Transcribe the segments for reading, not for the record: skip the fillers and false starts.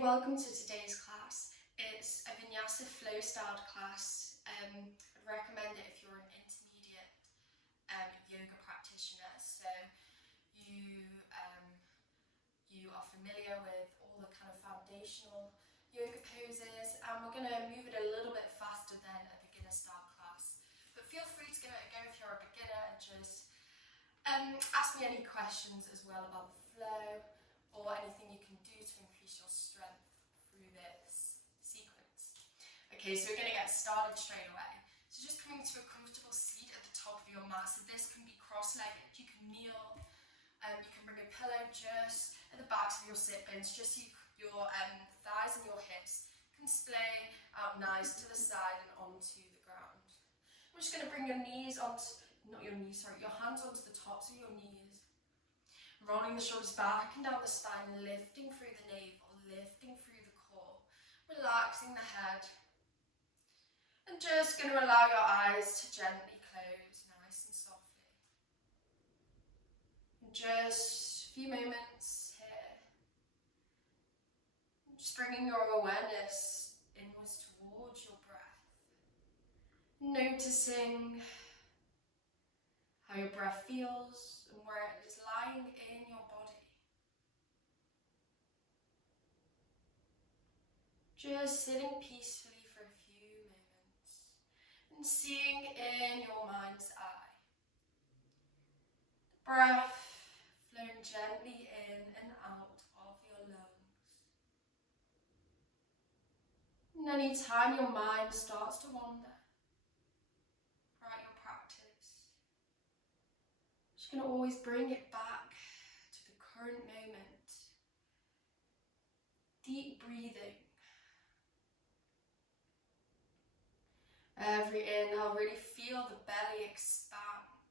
welcome to today's class. It's a vinyasa flow styled class. I'd recommend it if you're an intermediate yoga practitioner. So you are familiar with all the kind of foundational yoga poses, and we're going to move it a little bit faster than a beginner style class. But feel free to give it a go if you're a beginner and just ask me any questions as well about the flow or anything you can do to increase your strength through this sequence. Okay, so we're going to get started straight away. So just coming to a comfortable seat at the top of your mat. So this can be cross-legged, you can kneel, you can bring a pillow just at the backs of your sit bones, just so your thighs and your hips can splay out nice to the side and onto the ground. I'm just going to bring your knees onto, your hands onto the tops of your knees. Rolling the shoulders back and down the spine, lifting through the navel, lifting through the core, relaxing the head. And just going to allow your eyes to gently close, nice and softly. And just a few moments here. Just bringing your awareness inwards towards your breath. Noticing how your breath feels and where it is lying in your body. Just sitting peacefully for a few moments and seeing in your mind's eye. The breath flowing gently in and out of your lungs. And any time your mind starts to wander throughout your practice, you can always bring it back to the current moment. Deep breathing. Every inhale, really feel the belly expand,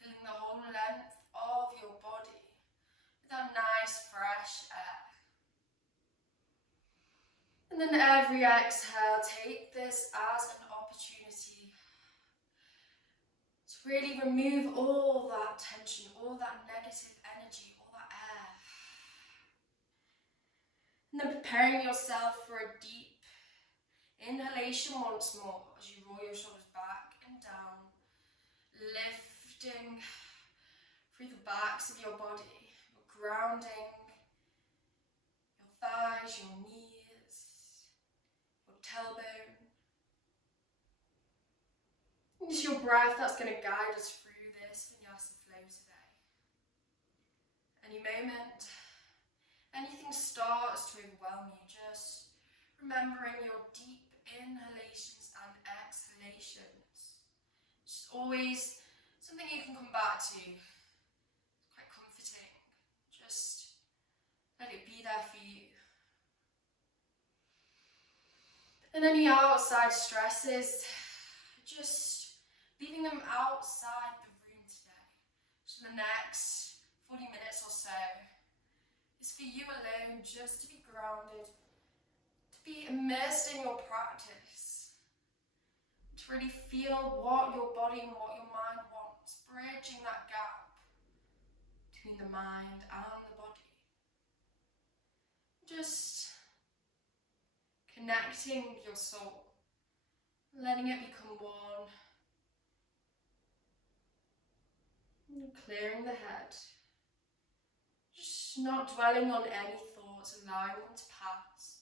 filling the whole length of your body with that nice fresh air. And then every exhale, take this as an opportunity to really remove all that tension, all that negative energy, all that air. And then preparing yourself for a deep inhalation once more as you roll your shoulders back and down, lifting through the backs of your body, grounding your thighs, your knees, your tailbone. And it's your breath that's going to guide us through this vinyasa flow today. Any moment, anything starts to overwhelm you, just remembering your deep inhalations and exhalations. It's always something you can come back to. It's quite comforting. Just let it be there for you. And any outside stresses, just leaving them outside the room today. So the next 40 minutes or so is for you alone, just to be grounded, to be immersed in your practice, to really feel what your body and what your mind wants, bridging that gap between the mind and the body. Just connecting with your soul, letting it become one, and clearing the head. Just not dwelling on any thoughts, allowing them to pass.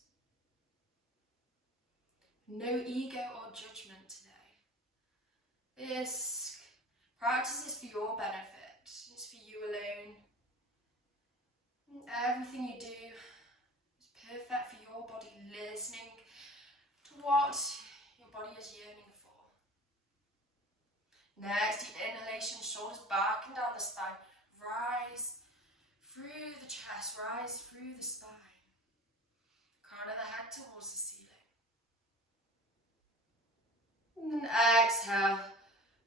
No ego or judgment today. This practice is for your benefit. It's for you alone. Everything you do is perfect for your body, listening to what your body is yearning for. Next, deep inhalation, shoulders back and down the spine. Rise through the chest, rise through the spine. Crown of the head towards the ceiling. And then exhale,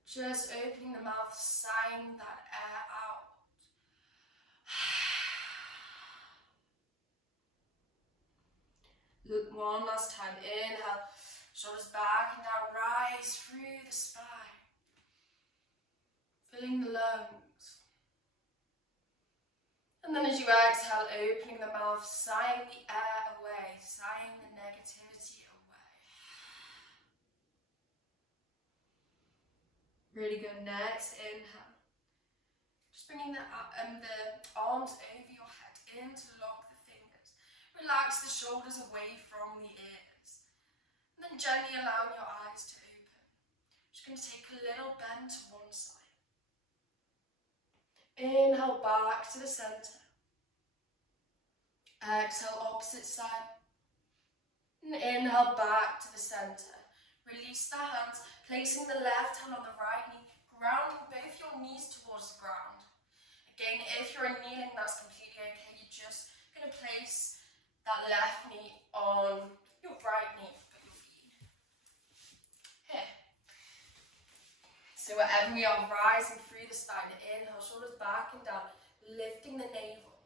just opening the mouth, sighing that air out. One last time, inhale, shoulders back and down, rise through the spine. Filling the lungs. And then as you exhale, opening the mouth, sighing the air away, sighing the negativity away. Really good. Next, inhale. Just bringing the arms over your head in to lock the fingers. Relax the shoulders away from the ears. And then gently allowing your eyes to open. Just going to take a little bend to one side. Inhale back to the center. Exhale opposite side. And inhale back to the center. Release the hands, placing the left hand on the right knee, grounding both your knees towards the ground. Again, if you're kneeling, that's completely okay. You're just going to place that left knee on your right knee. Put your feet here. So wherever we are, rising through the spine. Inhale, shoulders back and down, lifting the navel.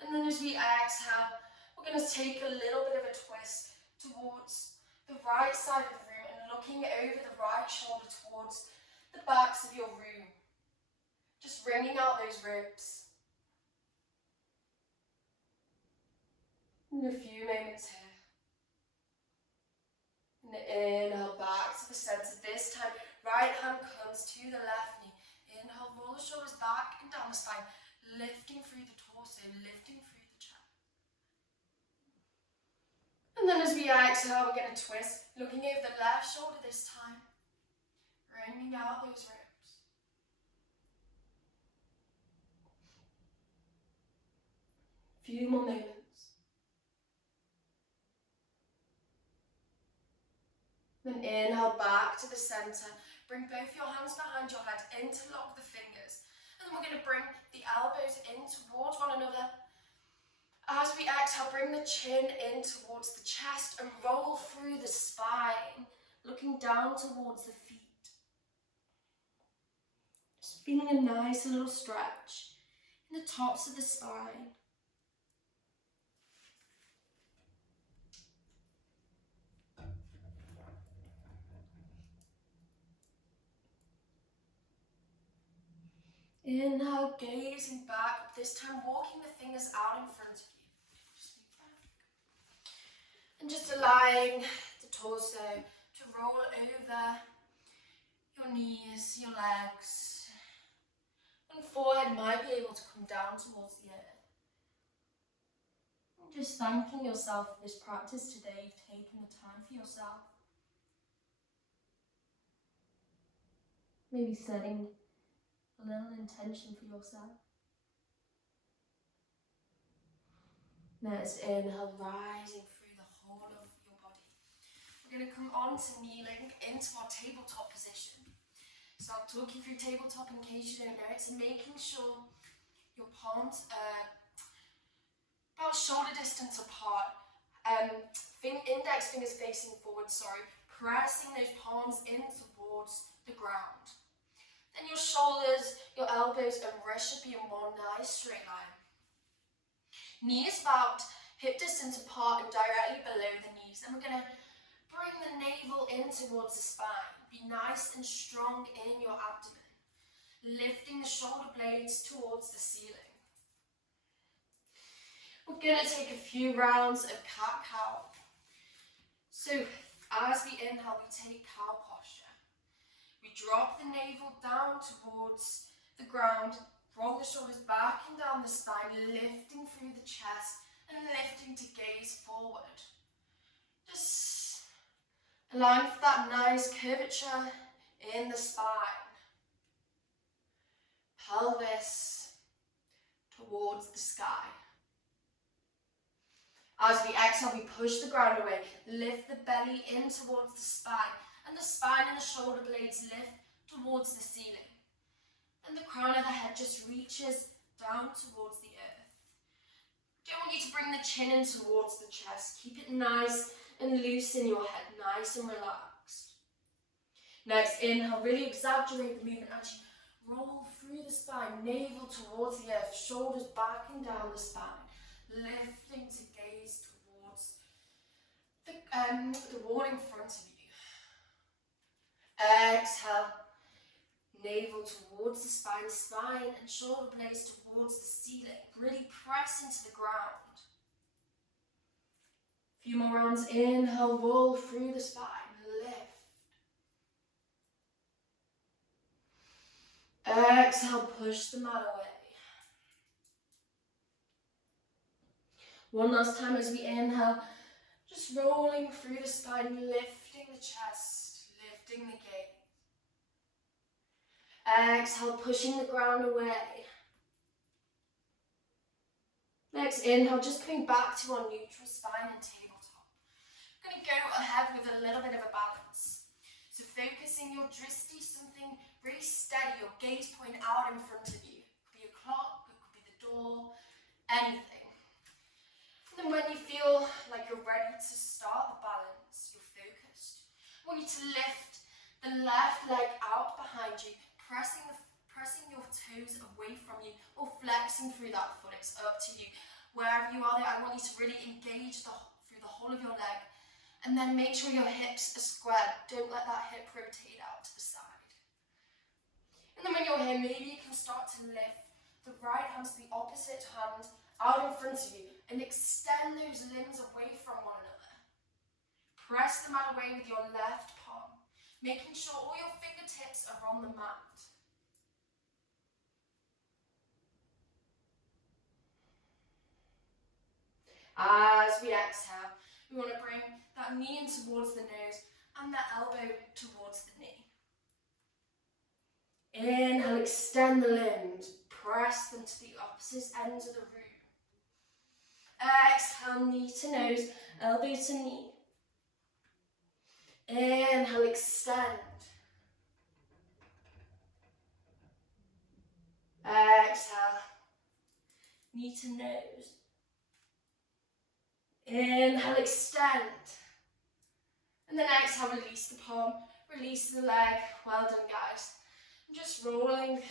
And then as we exhale, we're going to take a little bit of a twist towards the right side of the room and looking over the right shoulder towards the backs of your room. Just wringing out those ribs. And a few moments here. And inhale back to the center. This time, right hand comes to the left knee. Inhale, roll the shoulders back and down the spine, lifting through the torso, lifting through the chest. And then as we exhale, we're going to twist, looking over the left shoulder this time, wringing out those ribs. Few more moments. Then inhale back to the center. Bring both your hands behind your head, interlock the fingers. And then we're going to bring the elbows in towards one another. As we exhale, bring the chin in towards the chest and roll through the spine, looking down towards the feet. Just feeling a nice little stretch in the tops of the spine. Inhale, gazing back, this time walking the fingers out in front of you. And just allowing the torso to roll over your knees, your legs. And forehead might be able to come down towards the earth. And just thanking yourself for this practice today, you've taken the time for yourself. Maybe setting a little intention for yourself. Next, inhale, rising through the whole of your body. We're going to come on to kneeling into our tabletop position. So I'll talk you through tabletop in case you don't know it. So making sure your palms are about shoulder distance apart. Index fingers facing forward, pressing those palms in towards the ground. Then your shoulders, your elbows and wrists should be in one nice straight line. Knees about hip distance apart and directly below the knees. And we're going to bring the navel in towards the spine. Be nice and strong in your abdomen. Lifting the shoulder blades towards the ceiling. We're going to take a few rounds of cat-cow. So as we inhale, we take cow posture. We drop the navel down towards the ground, roll the shoulders back and down the spine, lifting through the chest and lifting to gaze forward. Just allowing for that nice curvature in the spine. Pelvis towards the sky. As we exhale, we push the ground away, lift the belly in towards the spine, and the spine and the shoulder blades lift towards the ceiling. And the crown of the head just reaches down towards the earth. Don't want you to bring the chin in towards the chest. Keep it nice and loose in your head, nice and relaxed. Next, inhale, really exaggerate the movement as you roll through the spine, navel towards the earth, shoulders back and down the spine, lifting to gaze towards the wall in front of you. Exhale, Navel towards the spine and shoulder blades towards the ceiling. Really press into the ground. A few more rounds. Inhale, roll through the spine, lift. Exhale, push the mat away. One last time as we inhale, just rolling through the spine, lifting the chest, lifting the gaze. Exhale, pushing the ground away. Next inhale, just coming back to our neutral spine and tabletop. I'm going to go ahead with a little bit of a balance. So focusing your drishti, something really steady, your gaze point out in front of you. It could be a clock, it could be the door, anything. And then when you feel like you're ready to start the balance, you're focused, I want you to lift the left leg out behind you, pressing your toes away from you or flexing through that foot. It's up to you. Wherever you are there, I want you to really engage through the whole of your leg, and then make sure your hips are squared. Don't let that hip rotate out to the side. And then when you're here, maybe you can start to lift the right hand to the opposite hand out in front of you and extend those limbs away from one another. Press the mat away with your left palm, making sure all your fingertips are on the mat. As we exhale, we want to bring that knee in towards the nose and the elbow towards the knee. Inhale, extend the limbs, press them to the opposite ends of the room. Exhale, knee to nose, elbow to knee. Inhale, extend. Exhale, knee to nose. Inhale, extend. And then exhale, release the palm, release the leg. Well done, guys. And just rolling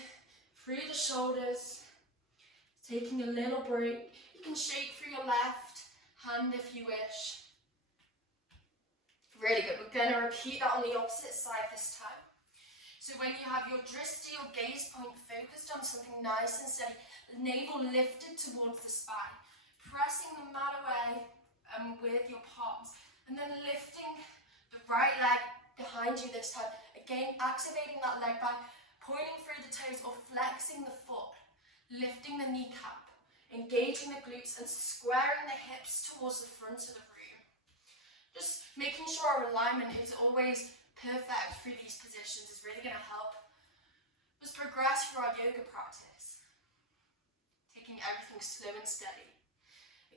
through the shoulders, taking a little break. You can shake through your left hand if you wish. Really good. We're going to repeat that on the opposite side this time. So when you have your drishti, your gaze point focused on something nice and steady, the navel lifted towards the spine, pressing the mat away with your palms, and then lifting the right leg behind you this time. Again, activating that leg by pointing through the toes or flexing the foot, lifting the kneecap, engaging the glutes and squaring the hips towards the front of the room. Just making sure our alignment is always perfect through these positions is really going to help us progress through our yoga practice. Taking everything slow and steady.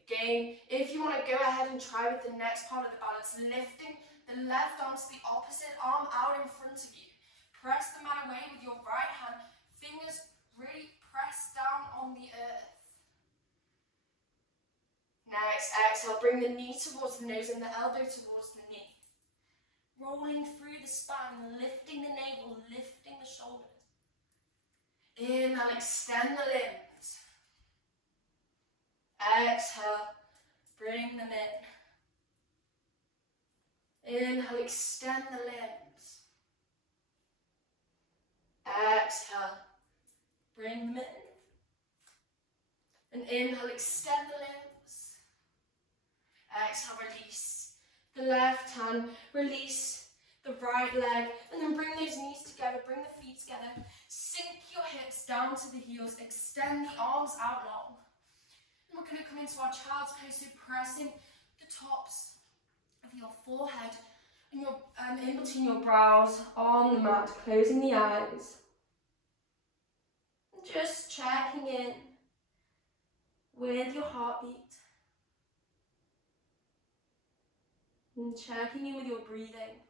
Again, if you want to go ahead and try with the next part of the balance, lifting the left arm to the opposite arm out in front of you. Press the mat away with your right hand. Fingers really press down on the earth. Next, exhale, bring the knee towards the nose and the elbow towards the knee. Rolling through the spine, lifting the navel, lifting the shoulders. Inhale, extend the limbs. Exhale, bring them in. Inhale, extend the limbs. Exhale, bring them in. And inhale, extend the limbs. Exhale, release the left hand, release the right leg, and then bring those knees together, bring the feet together. Sink your hips down to the heels, extend the arms out long. And we're going to come into our child's pose, so pressing the tops of your forehead and your in between your brows on the mat, closing the eyes. And just checking in with your heartbeat. And checking in with your breathing.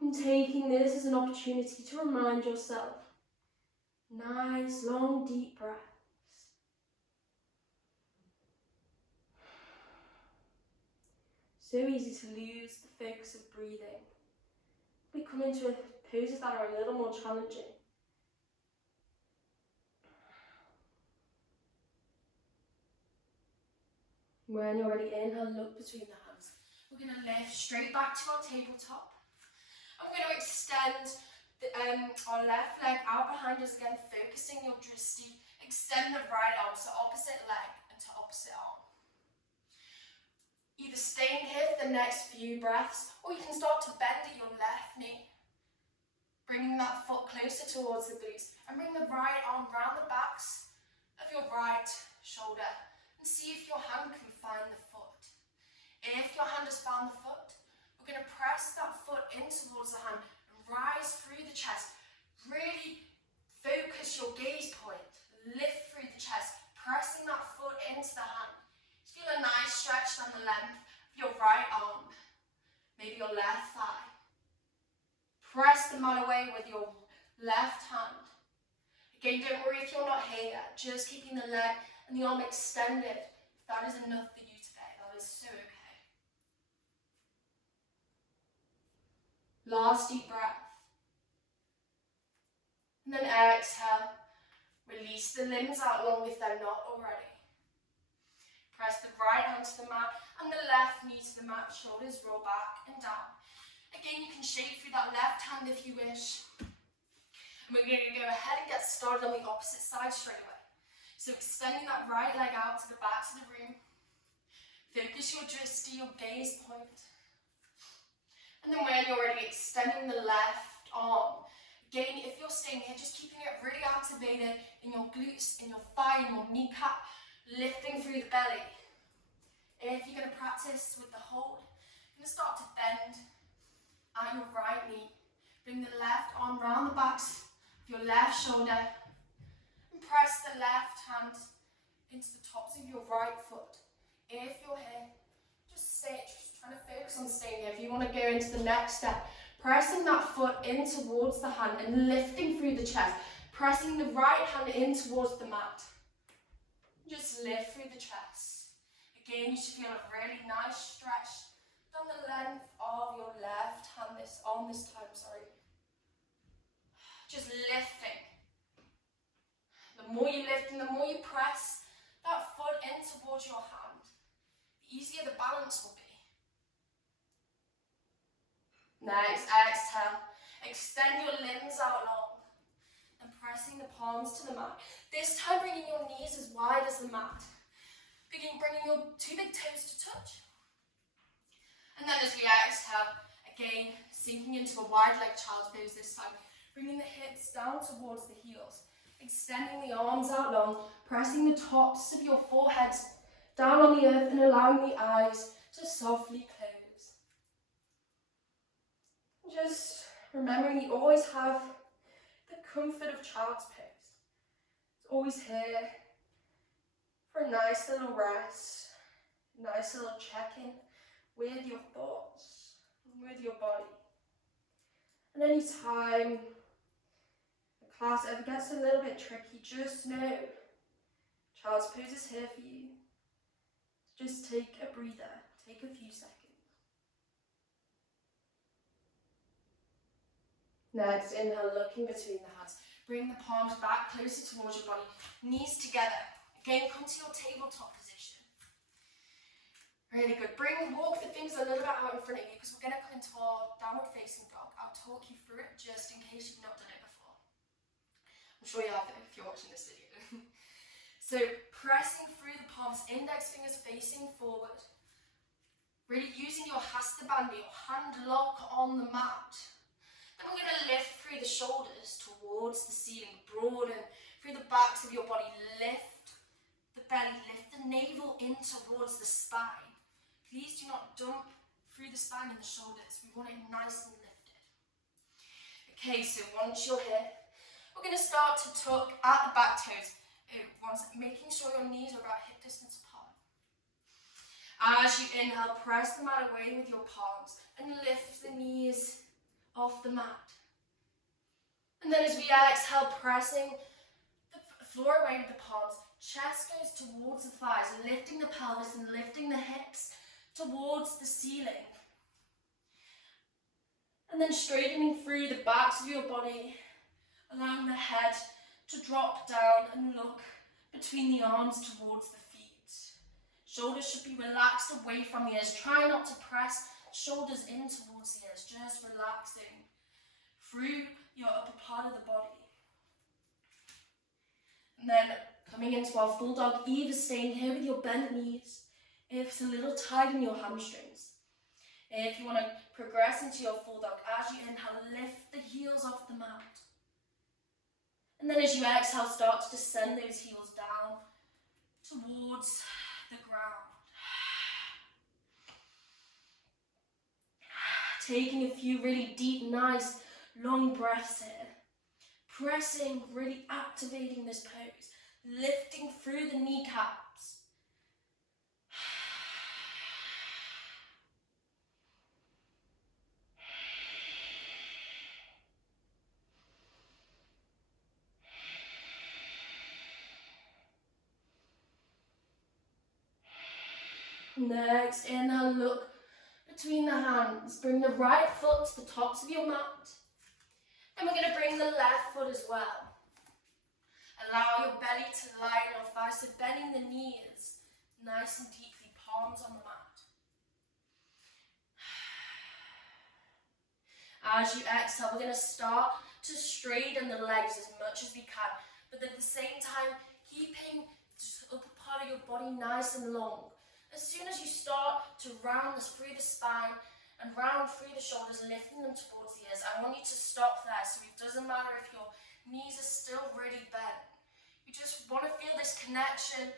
And taking this as an opportunity to remind yourself. Nice, long, deep breaths. So easy to lose the focus of breathing. We come into poses that are a little more challenging. When you're ready, inhale, look between the hands. We're going to lift straight back to our tabletop. I'm going to extend our left leg out behind us again, focusing your drishti. Extend the right arm, so opposite leg and to opposite arm. Either staying here for the next few breaths, or you can start to bend at your left knee, bringing that foot closer towards the glutes, and bring the right arm round the backs of your right shoulder, and see if your hand can find the foot. If your hand has found the foot, we're going to press that foot in towards the hand and rise through the chest. Really focus your gaze point. Lift through the chest, pressing that foot into the hand. Just feel a nice stretch down the length of your right arm, maybe your left thigh. Press the mat away with your left hand. Again, don't worry if you're not here yet, just keeping the leg and the arm extended. If that is enough for you today, that is so okay. Last deep breath. And then exhale. Release the limbs out long if they're not already. Press the right hand to the mat and the left knee to the mat. Shoulders roll back and down. Again, you can shake through that left hand if you wish. And we're going to go ahead and get started on the opposite side straight away. So extending that right leg out to the back of the room. Focus your drishti, your gaze point. And then when you're ready, extending the left arm. Again, if you're staying here, just keeping it really activated in your glutes, in your thigh, in your kneecap, lifting through the belly. If you're going to practice with the hold, you're going to start to bend at your right knee. Bring the left arm round the backs of your left shoulder and press the left hand into the tops of your right foot. If you're here, just stay, just trying to focus on staying here. If you want to go into the next step, pressing that foot in towards the hand and lifting through the chest. Pressing the right hand in towards the mat. Just lift through the chest. Again, you should feel a really nice stretch down the length of your left hand this time. Just lifting. The more you lift and the more you press that foot in towards your hand, the easier the balance will be. Next, exhale. Extend your limbs out long and pressing the palms to the mat. This time bringing your knees as wide as the mat. Bringing your two big toes to touch. And then as we exhale, again, sinking into a wide leg child's pose this time. Bringing the hips down towards the heels. Extending the arms out long. Pressing the tops of your foreheads down on the earth and allowing the eyes to softly close. Just remembering you always have the comfort of child's pose. It's always here for a nice little rest, a nice little check-in with your thoughts and with your body. And any time the class ever gets a little bit tricky, just know child's pose is here for you. Just take a breather, take a few seconds. Next, inhale, looking between the hands. Bring the palms back closer towards your body. Knees together. Again, come to your tabletop position. Really good. Walk the fingers a little bit out in front of you because we're going to come into our downward facing dog. I'll talk you through it just in case you've not done it before. I'm sure you have if you're watching this video. So, pressing through the palms, index fingers facing forward. Really using your hasta bandha, your hand lock on the mat. Then we're going to lift through the shoulders towards the ceiling, broaden through the backs of your body, lift the belly, lift the navel in towards the spine. Please do not dump through the spine and the shoulders. We want it nice and lifted. Okay, so once you're here, we're going to start to tuck at the back toes, making sure your knees are about hip distance apart. As you inhale, press the mat away with your palms and lift the knees off the mat. And then as we exhale, pressing the floor away with the palms, chest goes towards the thighs, lifting the pelvis and lifting the hips towards the ceiling. And then straightening through the backs of your body, allowing the head to drop down and look between the arms towards the feet. Shoulders should be relaxed away from the ears. Try not to press shoulders in towards the ears, just relaxing through your upper part of the body. And then coming into our full dog, either staying here with your bent knees, if it's a little tight in your hamstrings. If you want to progress into your full dog, as you inhale, lift the heels off the mat. And then as you exhale, start to descend those heels down towards the ground. Taking a few really deep, nice, long breaths here. Pressing, really activating this pose. Lifting through the kneecaps. Next, inhale, look between the hands. Bring the right foot to the tops of your mat. And we're going to bring the left foot as well. Allow your belly to lie on your thighs, so bending the knees nice and deeply, palms on the mat. As you exhale, we're going to start to straighten the legs as much as we can, but at the same time, keeping the upper part of your body nice and long. As soon as you start to round this through the spine and round through the shoulders, lifting them towards the ears, I want you to stop there. So it doesn't matter if your knees are still really bent. You just want to feel this connection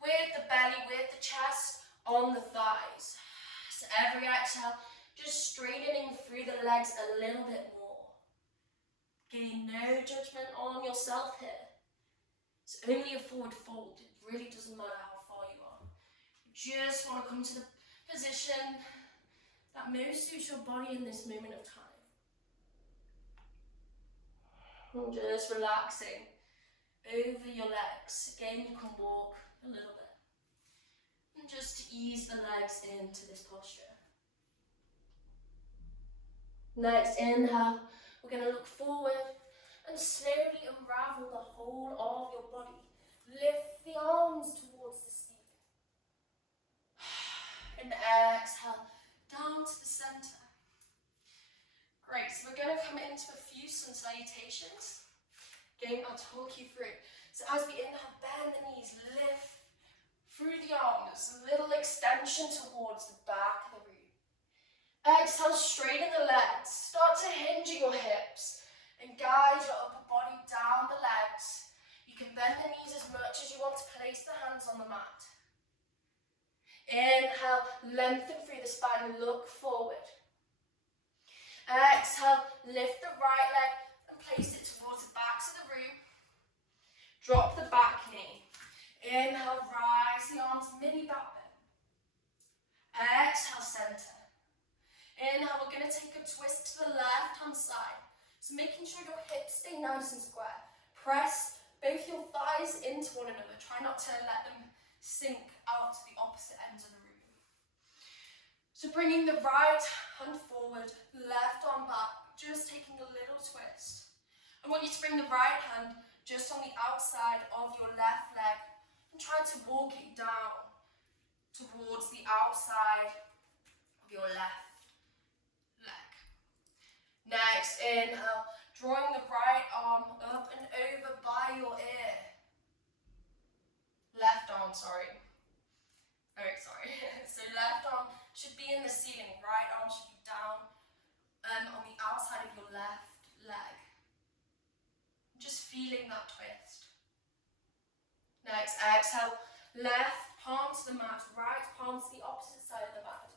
with the belly, with the chest, on the thighs. So every exhale, just straightening through the legs a little bit more. Gain no judgment on yourself here. It's only a forward fold. It really doesn't matter how far you are. You just want to come to the position that most suits your body in this moment of time. And just relaxing over your legs. Again, you can walk a little bit. And just ease the legs into this posture. Next, inhale. We're going to look forward and slowly unravel the whole of your body. Lift the arms towards the ceiling. And exhale down to the center. Great, so we're going to come into a few sun salutations. Again, I'll talk you through. So as we inhale, bend the knees, lift through the arms, a little extension towards the back of the room. Exhale, straighten the legs, start to hinge at your hips and guide your upper body down the legs. You can bend the knees as much as you want to place the hands on the mat. Inhale, lengthen through the spine, look forward. Exhale, lift the right leg and place it towards the backs of the room. Drop the back knee. Inhale, rise the arms, mini back bend. Exhale, center. Inhale, we're going to take a twist to the left-hand side. So making sure your hips stay nice and square. Press both your thighs into one another. Try not to let them sink out to the opposite ends of the room. So bringing the right hand forward, left arm back, just taking a little twist. I want you to bring the right hand just on the outside of your left leg and try to walk it down towards the outside of your left leg. Next, inhale, drawing the right arm up and over by your ear. Left arm, sorry. Very sorry. So left arm should be in the ceiling, right arm should be down on the outside of your left leg. Just feeling that twist. Next, exhale, left palm to the mat, right palm to the opposite side of the mat.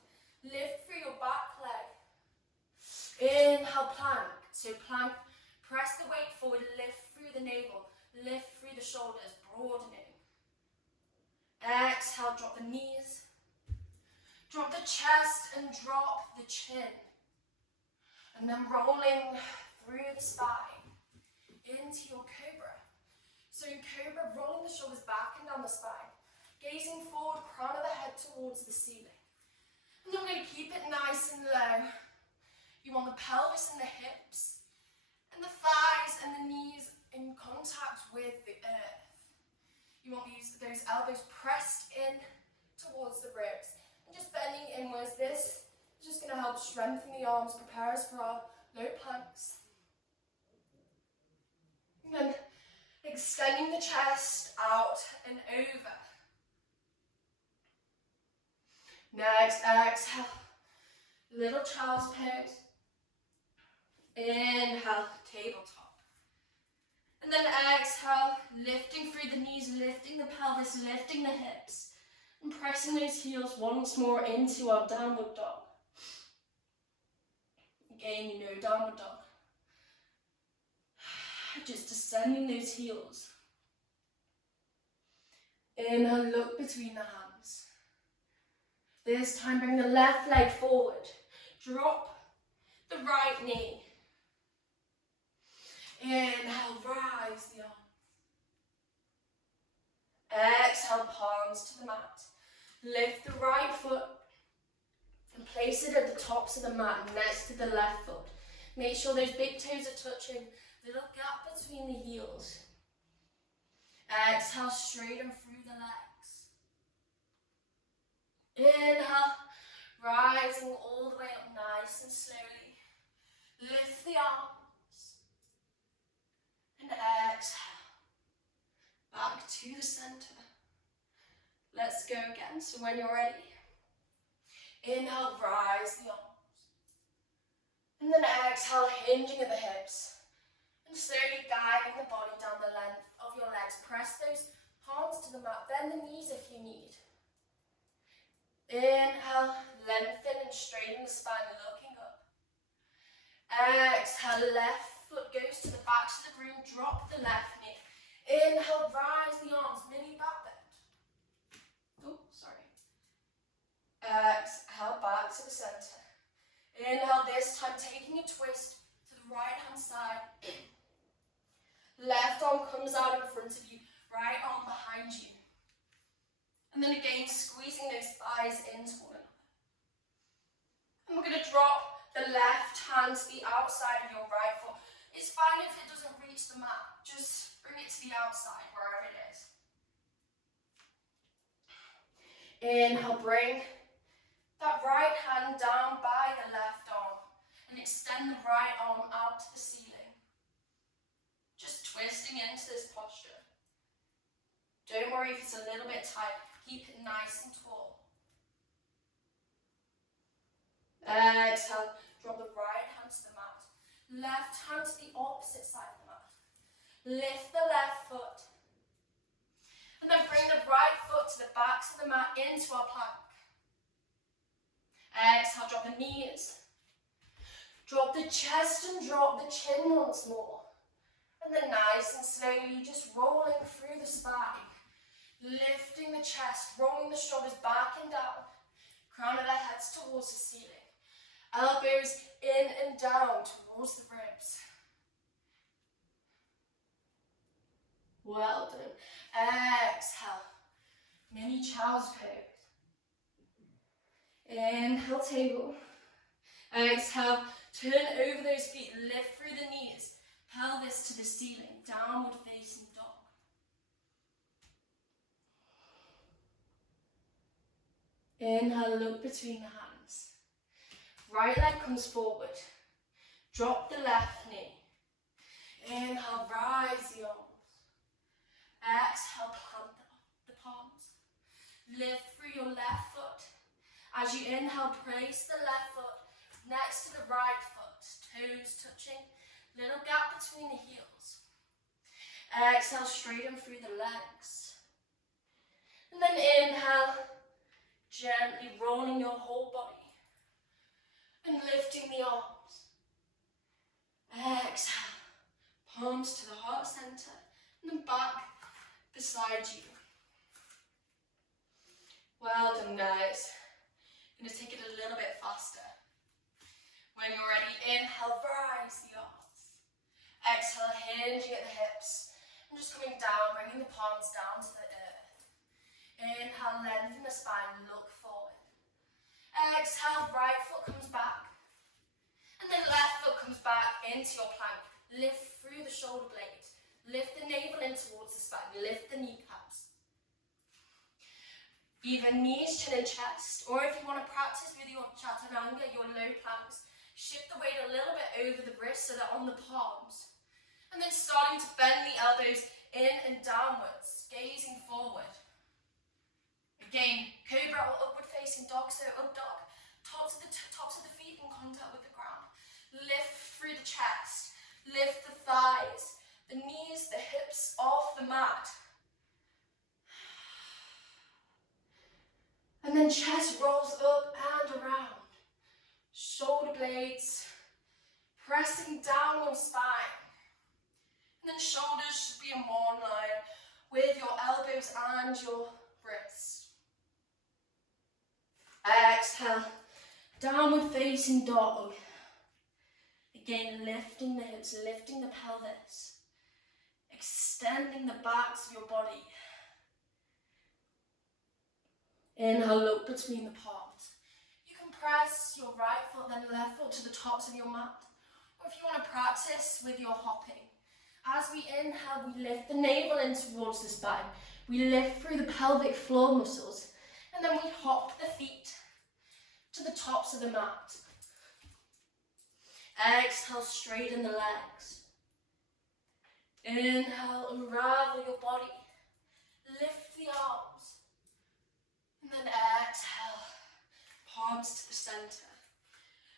Lift through your back leg. Inhale, plank. So plank, press the weight forward, lift through the navel, lift through the shoulders, broadening. Exhale, drop the knees. Drop the chest and drop the chin. And then rolling through the spine into your cobra. So in cobra, rolling the shoulders back and down the spine. Gazing forward, crown of the head towards the ceiling. And then we're going to keep it nice and low. You want the pelvis and the hips and the thighs and the knees in contact with the earth. You want those elbows pressed in towards the ribs and just bending inwards. This Just going to help strengthen the arms, prepare us for our low planks. And then extending the chest out and over. Next, exhale, little child's pose. Inhale, tabletop. And then exhale, lifting through the knees, lifting the pelvis, lifting the hips. And pressing those heels once more into our downward dog. Again, you know, downward dog. Just descending those heels. Inhale, look between the hands. This time, bring the left leg forward. Drop the right knee. Inhale, rise the arms. Exhale, palms to the mat. Lift the right foot and place it at the tops of the mat next to the left foot. Make sure those big toes are touching. Little gap between the heels. Exhale, straighten through the legs. Inhale, rising all the way up nice and slowly. Lift the arms. And exhale, back to the center. Let's go again. So when you're ready, inhale, rise the arms. And then exhale, hinging at the hips. And slowly guiding the body down the length of your legs. Press those palms to the mat. Bend the knees if you need. Inhale, lengthen and straighten the spine, looking up. Exhale, left foot goes to the backs of the room. Drop the left knee. Inhale, rise the arms, mini back bend. Oh, sorry. Exhale, back to the center. Inhale, this time taking a twist to the right hand side. Left arm comes out in front of you, right arm behind you. And then again, squeezing those thighs into one another. And we're going to drop the left hand to the outside of your right foot. It's fine if it doesn't reach the mat. Just bring it to the outside, wherever it is. Inhale, bring that right hand down by the left arm. And extend the right arm out to the ceiling. Just twisting into this posture. Don't worry if it's a little bit tight. Keep it nice and tall. Exhale, drop the right hand to the mat. Left hand to the opposite side of the mat. Lift the left foot. And then bring the right foot to the backs of the mat into our plank. Exhale, drop the knees. Drop the chest and drop the chin once more. And then nice and slowly, just rolling through the spine. Lifting the chest, rolling the shoulders back and down. Crown of the heads towards the ceiling. Elbows in and down towards the ribs. Well done. Exhale. Mini child's pose. Inhale, table. Exhale, turn over those feet, lift through the knees. Pelvis to the ceiling, downward facing dog. Inhale, look between the hands. Right leg comes forward. Drop the left knee. Inhale, rise the arms. Exhale, plant the palms. Lift through your left foot. As you inhale, place the left foot next to the right foot. Toes touching. Little gap between the heels. Exhale, straighten through the legs. And then inhale, gently rolling your whole body. And lifting the arms. Exhale, palms to the heart center. And then back beside you. Well done, guys. I'm going to take it a little bit faster. When you're ready, inhale, rise the arms. Exhale, hinging at the hips. I'm just coming down, bringing the palms down to the earth. Inhale, lengthen the spine, look forward. Exhale, right foot comes back. And then left foot comes back into your plank. Lift through the shoulder blades. Lift the navel in towards the spine. Lift the kneecaps. Either knees, chin and chest, or if you want to practice with your chaturanga, your low planks, shift the weight a little bit over the wrists so they're on the palms. And then starting to bend the elbows in and downwards, gazing forward. Again, cobra or upward facing dog, so up dog, tops of the feet in contact with the ground. Lift through the chest, lift the thighs, the knees, the hips off the mat. And then chest rolls up and around. Shoulder blades pressing down your spine. And then shoulders should be in one line with your elbows and your wrists. Exhale, downward facing dog. Again, lifting the hips, lifting the pelvis. Extending the backs of your body. Inhale, look between the palms. You can press your right foot, then left foot to the tops of your mat. Or if you want to practice with your hopping. As we inhale, we lift the navel in towards the spine. We lift through the pelvic floor muscles. And then we hop the feet to the tops of the mat. Exhale, straighten the legs. Inhale, unravel your body. Lift the arms. And then exhale, palms to the center.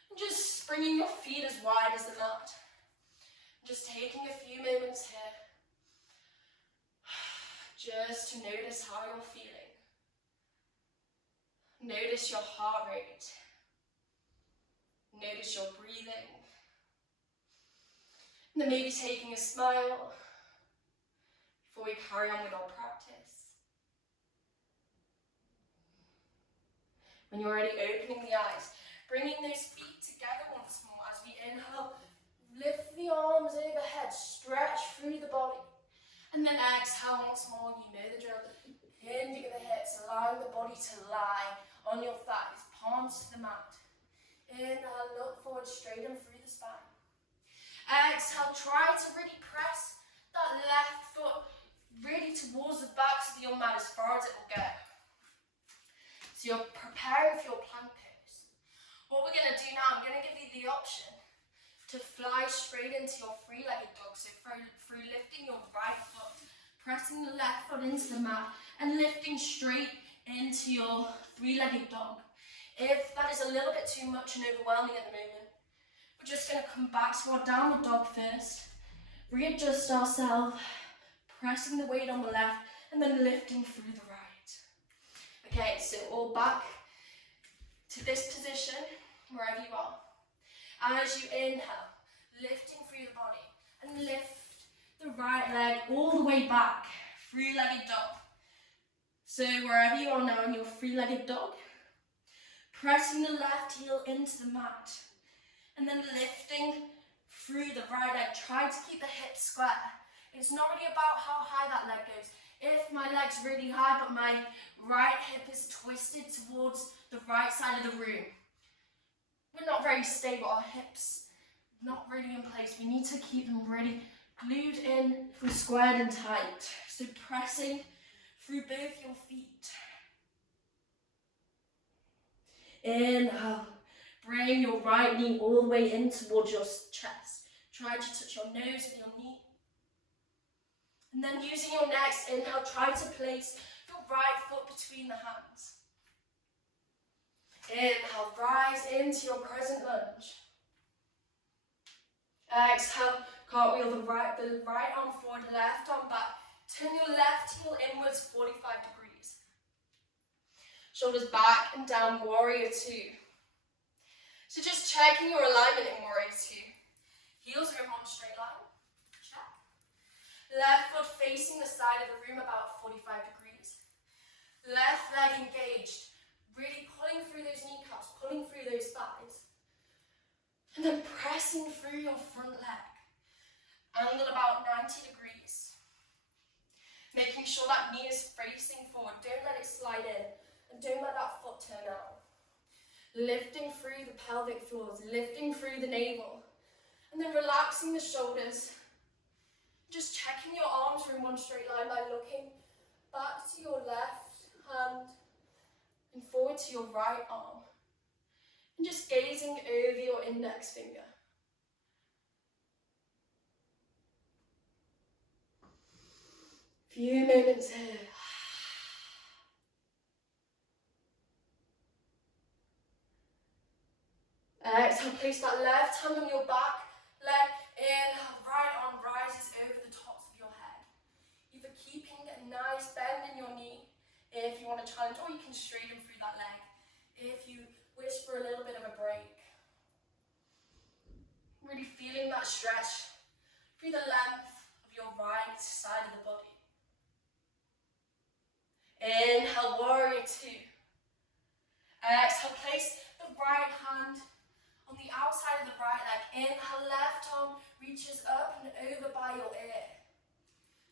And just bringing your feet as wide as the mat. Just taking a few moments here. Just to notice how you're feeling. Notice your heart rate. Notice your breathing. And then maybe taking a smile before we carry on with our practice. When you're ready, opening the eyes, bringing those feet together once more as we inhale, lift the arms overhead, stretch through the body, and then exhale once more. You know the drill. Hinging the hips, allowing the body to lie on your thighs, palms to the mat. Inhale, look forward, straighten through the spine. Exhale, try to really press that left foot really towards the backs of your mat as far as it will go. So you're preparing for your plank pose. What we're going to do now, I'm going to give you the option to fly straight into your three-legged dog. So through lifting your right foot, pressing the left foot into the mat, and lifting straight into your three-legged dog. If that is a little bit too much and overwhelming at the moment, we're just going to come back to our downward dog first, readjust ourselves, pressing the weight on the left, and then lifting through the right. Okay, so all back to this position, wherever you are. As you inhale, lifting through the body, and lift the right leg all the way back, three-legged dog. So wherever you are now in your three-legged dog, pressing the left heel into the mat, and then lifting through the right leg. Try to keep the hips square. It's not really about how high that leg goes. If my leg's really high, but my right hip is twisted towards the right side of the room, we're not very stable. Our hips not really in place. We need to keep them really glued in and squared and tight. So pressing through both your feet. Inhale. Bring your right knee all the way in towards your chest. Try to touch your nose with your knee. And then using your next inhale, try to place your right foot between the hands. Inhale, rise into your crescent lunge. Exhale, cartwheel the right arm forward, left arm back. Turn your left heel inwards 45 degrees. Shoulders back and down, warrior two. So just checking your alignment in warrior two. Heels are in one straight line. Check. Left foot facing the side of the room about 45 degrees. Left leg engaged. Really pulling through those kneecaps, pulling through those thighs. And then pressing through your front leg. Angle about 90 degrees. Making sure that knee is facing forward. Don't let it slide in. And don't let that foot turn out. Lifting through the pelvic floors, lifting through the navel. And then relaxing the shoulders. Just checking your arms are in one straight line by looking back to your left hand forward to your right arm and just gazing over your index finger. Few moments here. Exhale, place that left hand on your back leg. Inhale, right arm rises over the tops of your head. Either keeping a nice bend in your knee if you want to challenge, or you can straighten through that leg if you wish for a little bit of a break. Really feeling that stretch through the length of your right side of the body. Inhale, warrior two. Exhale, place the right hand on the outside of the right leg. Inhale, left arm reaches up and over by your ear.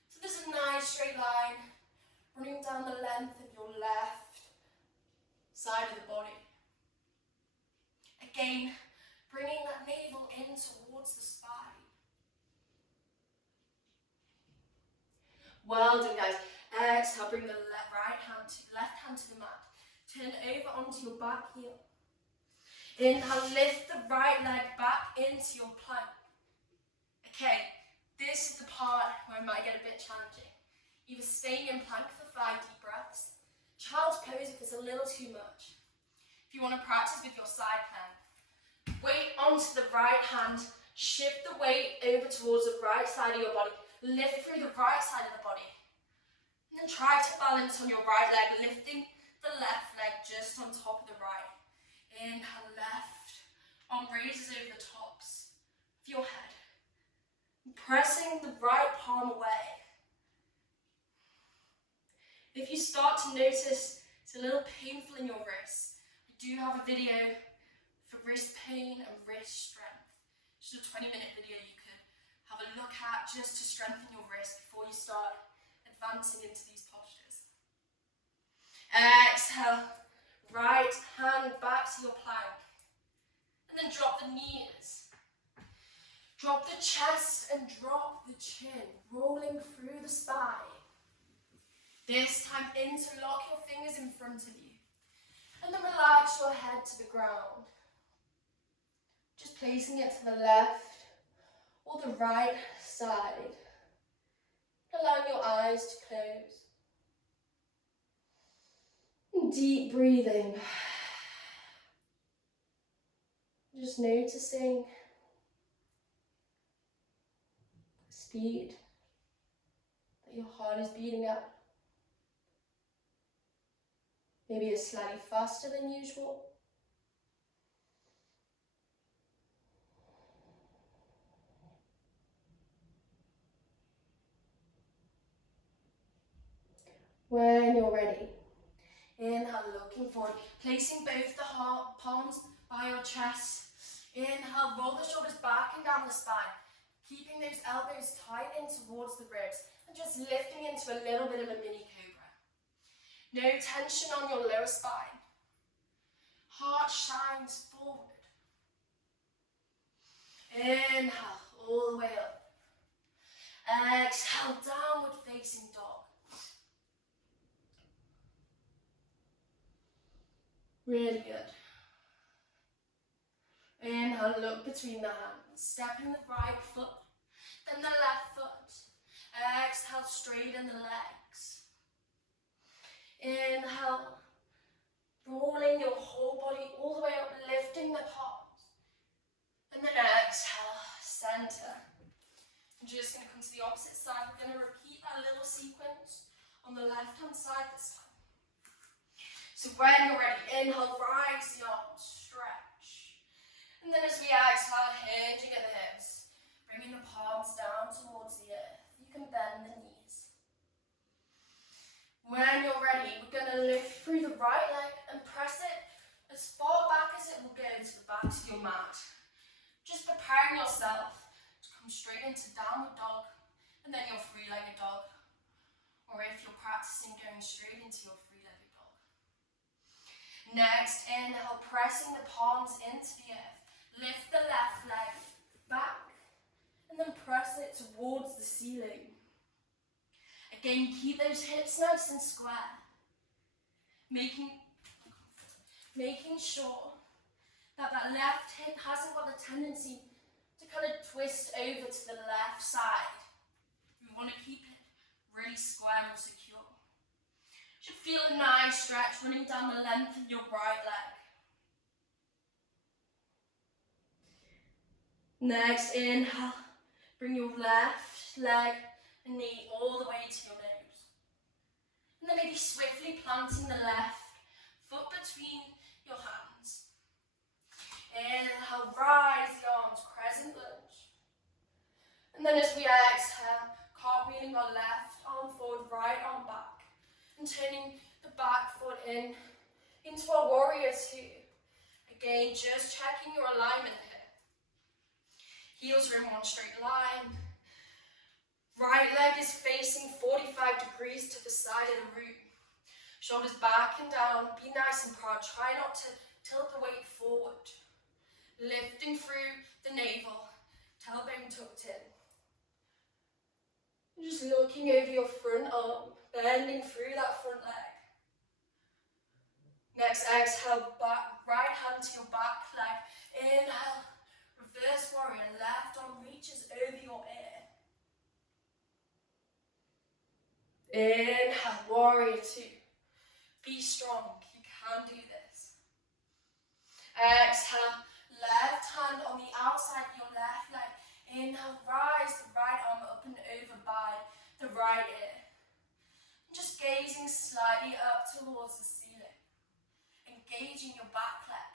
So there's a nice straight line running down the length of your left side of the body. Again, bringing that navel in towards the spine. Well done, guys. Exhale, bring the left hand to the mat. Turn over onto your back heel. Inhale, lift the right leg back into your plank. Okay, this is the part where it might get a bit challenging. Either staying in plank for 5 deep breaths, child's pose if it's a little too much. If you want to practice with your side plank, weight onto the right hand, shift the weight over towards the right side of your body, lift through the right side of the body, and then try to balance on your right leg, lifting the left leg just on top of the right. Inhale, left arm raises over the tops of your head, pressing the right palm away. If you start to notice it's a little painful in your wrists, I do have a video for wrist pain and wrist strength. Just a 20-minute video you could have a look at just to strengthen your wrist before you start advancing into these postures. Exhale, right hand back to your plank, and then drop the knees. Drop the chest and drop the chin, rolling through the spine. This time, interlock your fingers in front of you, and then relax your head to the ground. Just placing it to the left or the right side. Allowing your eyes to close. Deep breathing. Just noticing the speed that your heart is beating at. Maybe it's slightly faster than usual. When you're ready, inhale, looking forward, placing both the palms by your chest. Inhale, roll the shoulders back and down the spine, keeping those elbows tight in towards the ribs, and just lifting into a little bit of a mini cobra. No tension on your lower spine. Heart shines forward. Inhale, all the way up. Exhale, downward facing dog. Really good. Inhale, look between the hands. Stepping the right foot, then the left foot. Exhale, straighten the legs. Inhale, rolling your whole body all the way up, lifting the palms. And then exhale, center. I'm just going to come to the opposite side. We're going to repeat that little sequence on the left-hand side this time. So when you're ready, inhale, rise the arms, stretch. And then as we exhale, hinging at the hips, bringing the palms down towards the earth. You can bend the knees. When you're ready, we're going to lift through the right leg and press it as far back as it will go to the back of your mat. Just preparing yourself to come straight into downward dog and then your three-legged dog. Or if you're practicing, going straight into your three-legged dog. Next, inhale, pressing the palms into the earth. Lift the left leg back and then press it towards the ceiling. Again, keep those hips nice and square. Making making sure that that left hip hasn't got the tendency to kind of twist over to the left side. We want to keep it really square and secure. Should feel a nice stretch running down the length of your right leg. Next, inhale, bring your left leg and knee all the way to your nose. And then maybe swiftly planting the left foot between your hands. Inhale, rise the arms, crescent lunge. And then as we exhale, cartwheeling our left arm forward, right arm back. And turning the back foot in into our warrior two. Again, just checking your alignment here. Heels are in one straight line. Right leg is facing 45 degrees to the side of the room. Shoulders back and down. Be nice and proud. Try not to tilt the weight forward. Lifting through the navel. Tailbone tucked in. Just looking over your front arm. Bending through that front leg. Next, exhale, back, right hand to your back leg. Inhale. Reverse warrior, left arm reaches over your ear. Inhale, warrior two. Be strong, you can do this. Exhale, left hand on the outside of your left leg. Inhale, rise the right arm up and over by the right ear. Just gazing slightly up towards the ceiling. Engaging your back leg.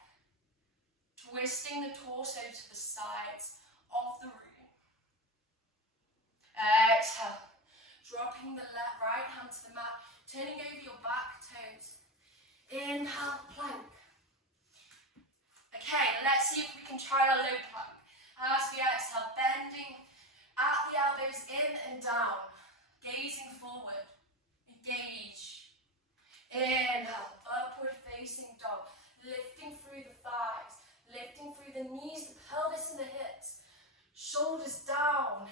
Twisting the torso to the sides of the room. Exhale. Dropping the right hand to the mat. Turning over your back toes. Inhale, plank. Okay, let's see if we can try our low plank. As we exhale, bending at the elbows in and down. Gazing forward. Engage. Inhale, upward facing dog. Lifting through the thighs. Lifting through the knees, the pelvis and the hips. Shoulders down.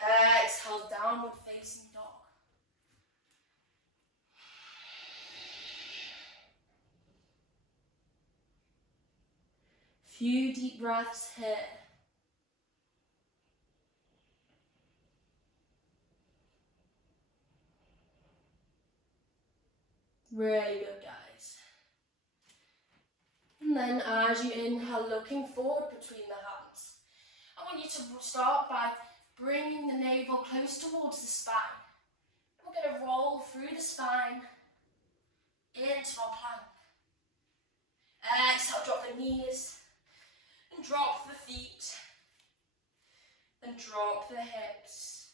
Exhale, downward facing dog. Few deep breaths here. Really good, guys. And then as you inhale, looking forward between the hands. I want you to start by bringing the navel close towards the spine. We're going to roll through the spine into our plank. Exhale, drop the knees and drop the feet. Then drop the hips.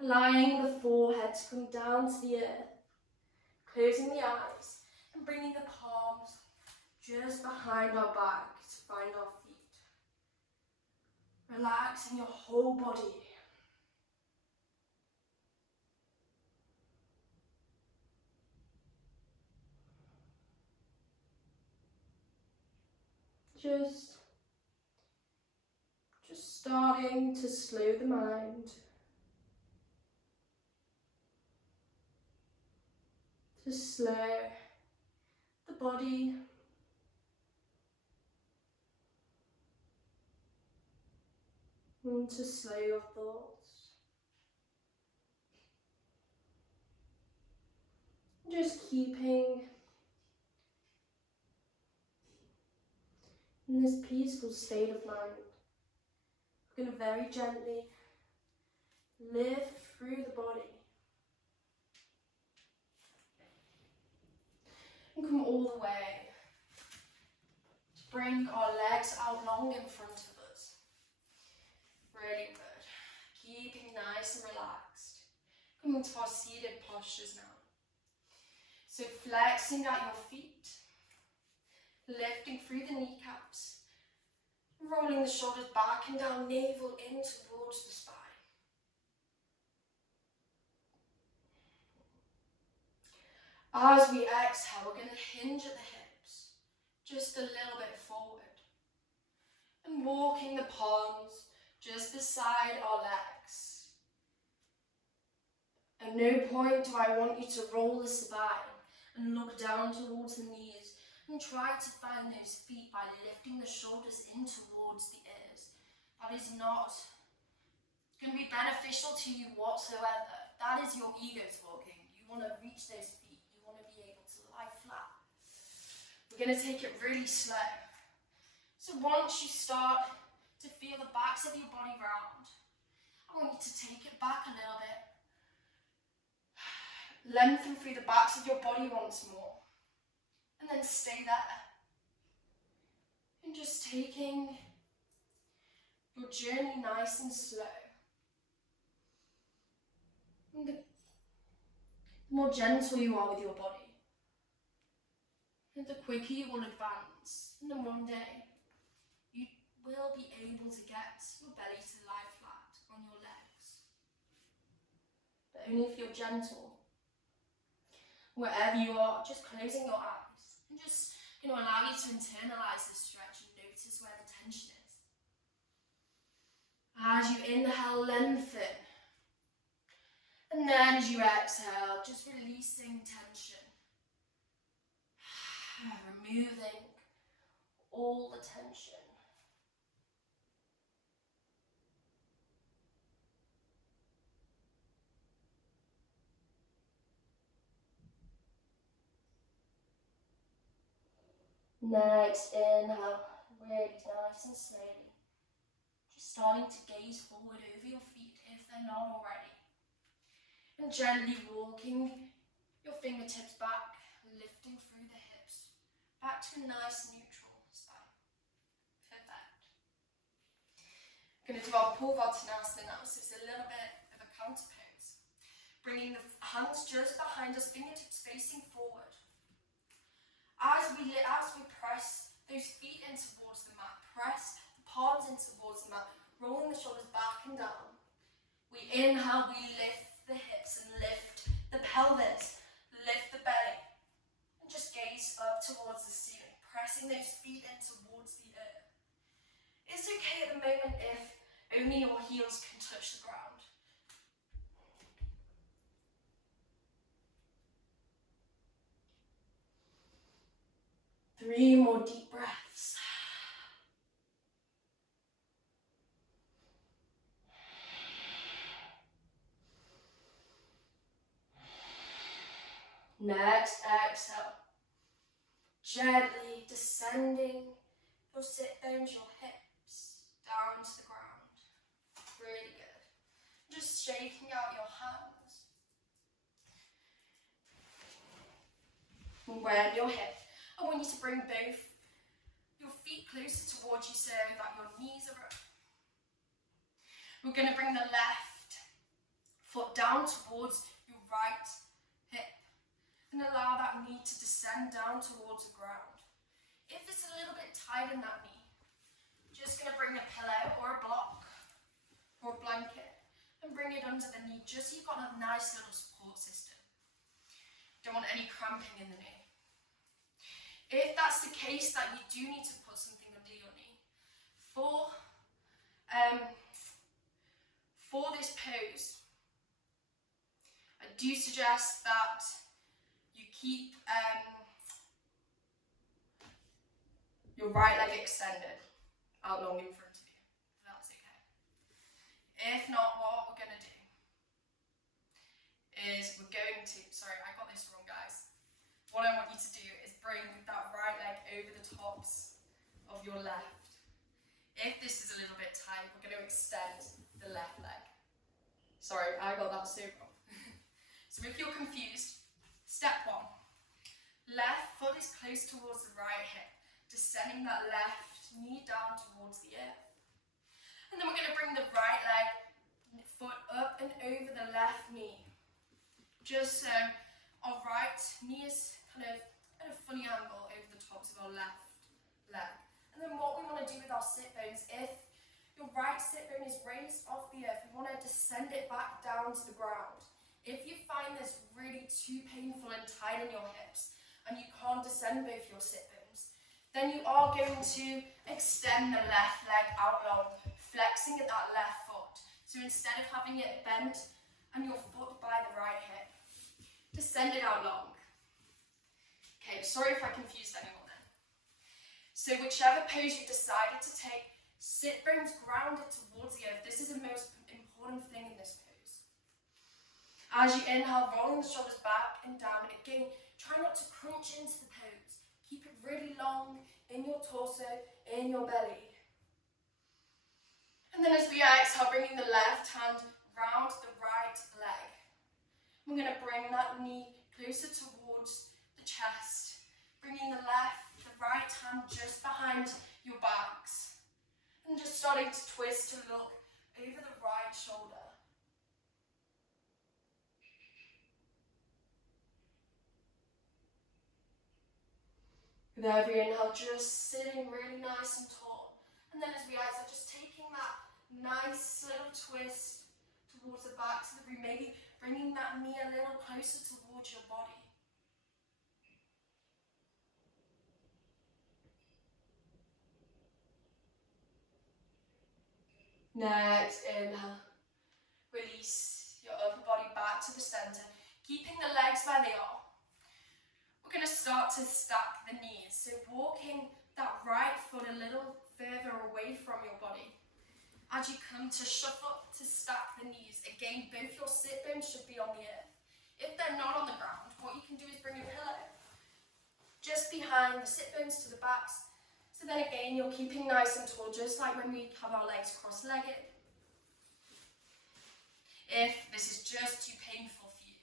Allowing the forehead to come down to the earth. Closing the eyes and bringing the palms just behind our back to find our feet. Relaxing your whole body. Just starting to slow the mind. To slow the body. And to slow your thoughts. Just keeping in this peaceful state of mind. We're going to very gently lift through the body. And come all the way to bring our legs out long in front of us. Really good. Keeping nice and relaxed. Coming to our seated postures now. So flexing at your feet. Lifting through the kneecaps. Rolling the shoulders back and down, navel in towards the spine. As we exhale, we're going to hinge at the hips, just a little bit forward. And walking the palms just beside our legs. At no point do I want you to roll the spine. and look down towards the knees. And try to find those feet by lifting the shoulders in towards the ears. That is not going to be beneficial to you whatsoever. That is your ego talking. You want to reach those feet. You want to be able to lie flat. We're going to take it really slow. So once you start to feel the backs of your body round, I want you to take it back a little bit. Lengthen through the backs of your body once more. And then stay there. And just taking your journey nice and slow. And the more gentle you are with your body, and the quicker you will advance. And then one day, you will be able to get your belly to lie flat on your legs. But only if you're gentle. Wherever you are, just closing your eyes. And just allow you to internalize this stretch and notice where the tension is. As you inhale, lengthen. And then as you exhale, just releasing tension. Removing all the tension. Next, inhale, really nice and slowly. Just starting to gaze forward over your feet if they're not already. And gently walking your fingertips back, lifting through the hips, back to a nice neutral spine. Perfect. We're going to do our Purvottanasana now, so it's a little bit of a counter pose. Bringing the hands just behind us, fingertips facing forward. As we press those feet in towards the mat, press the palms in towards the mat, rolling the shoulders back and down. We inhale, we lift the hips and lift the pelvis, lift the belly, and just gaze up towards the ceiling, pressing those feet in towards the earth. It's okay at the moment if only your heels can touch the ground. Three more deep breaths. Next, exhale. Gently descending your sit bones, your hips, down to the ground. Really good. Just shaking out your hands. And when you're hip, I want you to bring both your feet closer towards you so that your knees are up. We're going to bring the left foot down towards your right hip and allow that knee to descend down towards the ground. If it's a little bit tight in that knee, just going to bring a pillow or a block or a blanket and bring it under the knee just so you've got a nice little support system. Don't want any cramping in the knee. If that's the case that you do need to put something under your knee, for this pose, I do suggest that you keep your right leg extended out long in front of you, if that's okay. If not, what we're going to do is sorry, I got this wrong, guys. What I want you to do is bring that right leg over the tops of your left. If this is a little bit tight, we're going to extend the left leg. Sorry, I got that so wrong. So if you're confused, step one. Left foot is close towards the right hip, descending that left knee down towards the earth. And then we're going to bring the right leg, foot up and over the left knee. Just so our right knee is kind of at a funny angle over the tops of our left leg. And then what we want to do with our sit bones, if your right sit bone is raised off the earth, we want to descend it back down to the ground. If you find this really too painful and tight in your hips, and you can't descend both your sit bones, then you are going to extend the left leg out long, flexing at that left foot. So instead of having it bent and your foot by the right hip, descend it out long. Okay, sorry if I confused anyone then. So whichever pose you decided to take, sit bones grounded towards the earth. This is the most important thing in this pose. As you inhale, rolling the shoulders back and down. Again, try not to crunch into the pose. Keep it really long in your torso, in your belly. And then as we exhale, bringing the left hand round the right leg. We're going to bring that knee closer towards the chest. Bringing the right hand just behind your backs. And just starting to twist to look over the right shoulder. With every inhale, just sitting really nice and tall. And then as we exhale, just taking that nice little twist towards the back of the room, maybe bringing that knee a little closer towards your body. Next, inhale. Release your upper body back to the center, keeping the legs where they are. We're going to start to stack the knees, so walking that right foot a little further away from your body. As you come to shuffle to stack the knees, again, both your sit bones should be on the earth. If they're not on the ground, what you can do is bring a pillow just behind the sit bones to the backs. So then again, you're keeping nice and tall, just like when we have our legs cross-legged. If this is just too painful for you,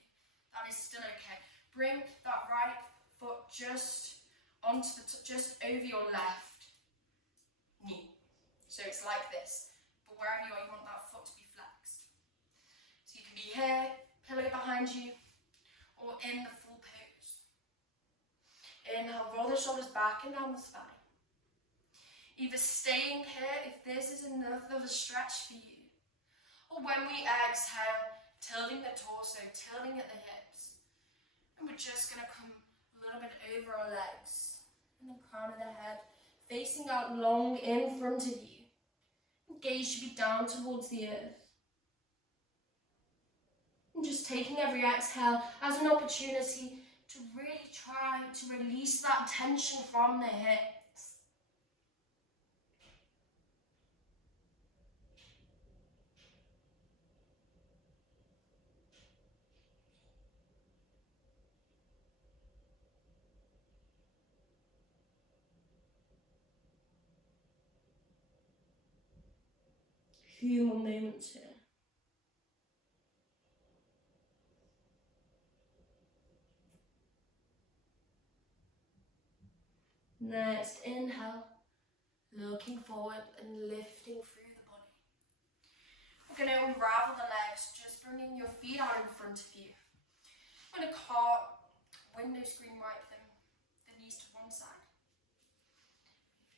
that is still okay. Bring that right foot just over your left knee. So it's like this, but wherever you are, you want that foot to be flexed. So you can be here, pillow behind you, or in the full pose. Inhale, roll the shoulders back and down the spine. Either staying here if this is enough of a stretch for you, or when we exhale, tilting the torso, tilting at the hips. And we're just going to come a little bit over our legs. And the crown of the head facing out long in front of you. Gaze should be down towards the earth. And just taking every exhale as an opportunity to really try to release that tension from the hips. Few more moments here. Next, inhale, looking forward and lifting through the body. We're going to unravel the legs, just bringing your feet out in front of you. I'm going to window screen wipe them, the knees to one side.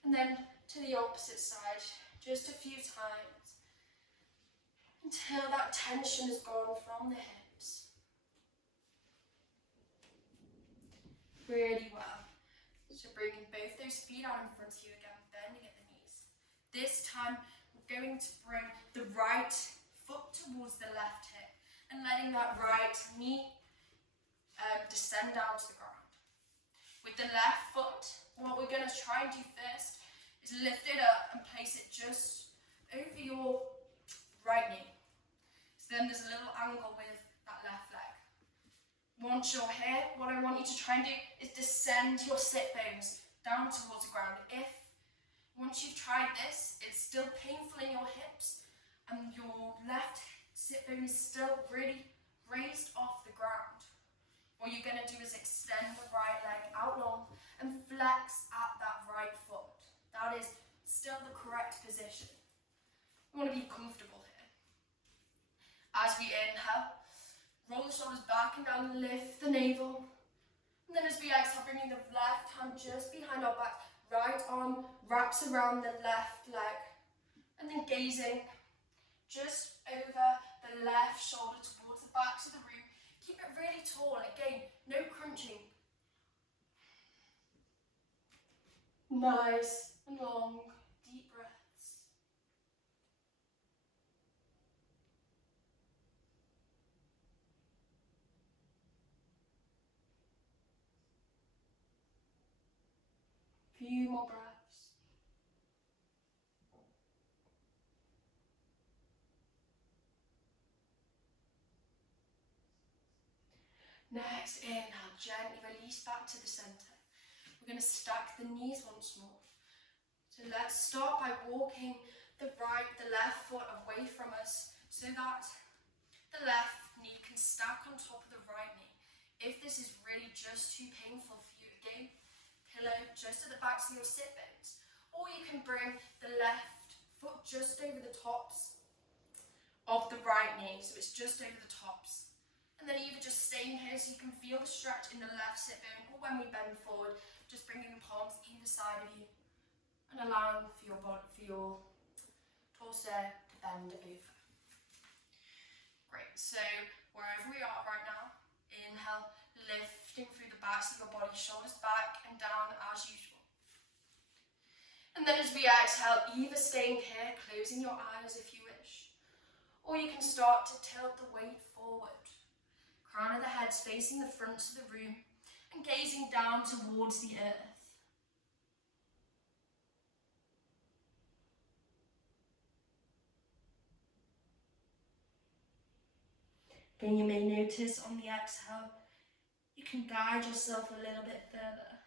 And then to the opposite side, just a few times, until that tension is gone from the hips. Really well. So bringing both those feet out in front of you again, bending at the knees. This time, we're going to bring the right foot towards the left hip and letting that right knee descend down to the ground. With the left foot, what we're going to try and do first is lift it up and place it just over your right knee. So then there's a little angle with that left leg. Once you're here, what I want you to try and do is descend your sit bones down towards the ground. If, once you've tried this, it's still painful in your hips and your left sit bone is still really raised off the ground, what you're going to do is extend the right leg out long and flex at that right foot. That is still the correct position. You want to be comfortable here. As we inhale, roll the shoulders back and down, lift the navel. And then as we exhale, bringing the left hand just behind our back, right arm wraps around the left leg. And then gazing just over the left shoulder towards the back of the room. Keep it really tall. Again, no crunching. Nice and long, deep breaths. Few more breaths. Next, inhale, gently release back to the center. We're going to stack the knees once more. So let's start by walking the left foot away from us so that the left knee can stack on top of the right knee. If this is really just too painful for you, again, pillow just at the backs of your sit bones. Or you can bring the left foot just over the tops of the right knee, so it's just over the tops. And then either just staying here so you can feel the stretch in the left sit bone, or when we bend forward, just bringing the palms either side of you and allowing for your torso to bend over. Great, so wherever we are right now, inhale, lifting through the backs of your body, shoulders back and down as usual. And then as we exhale, either staying here, closing your eyes if you wish, or you can start to tilt the weight forward. Crown of the head facing the front of the room and gazing down towards the earth. Then you may notice on the exhale, you can guide yourself a little bit further.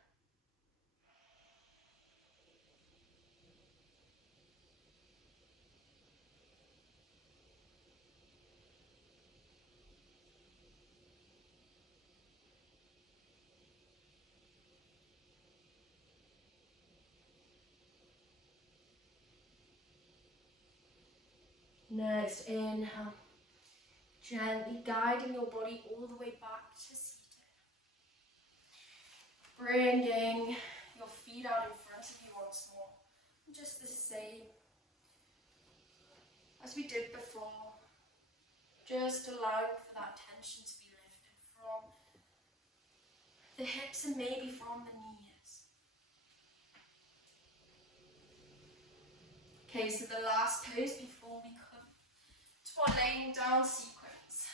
Next, inhale, gently guiding your body all the way back to seated. Bringing your feet out in front of you once more. Just the same as we did before. Just allowing for that tension to be lifted from the hips and maybe from the knees. Okay, so the last pose before we come to our laying down sequence.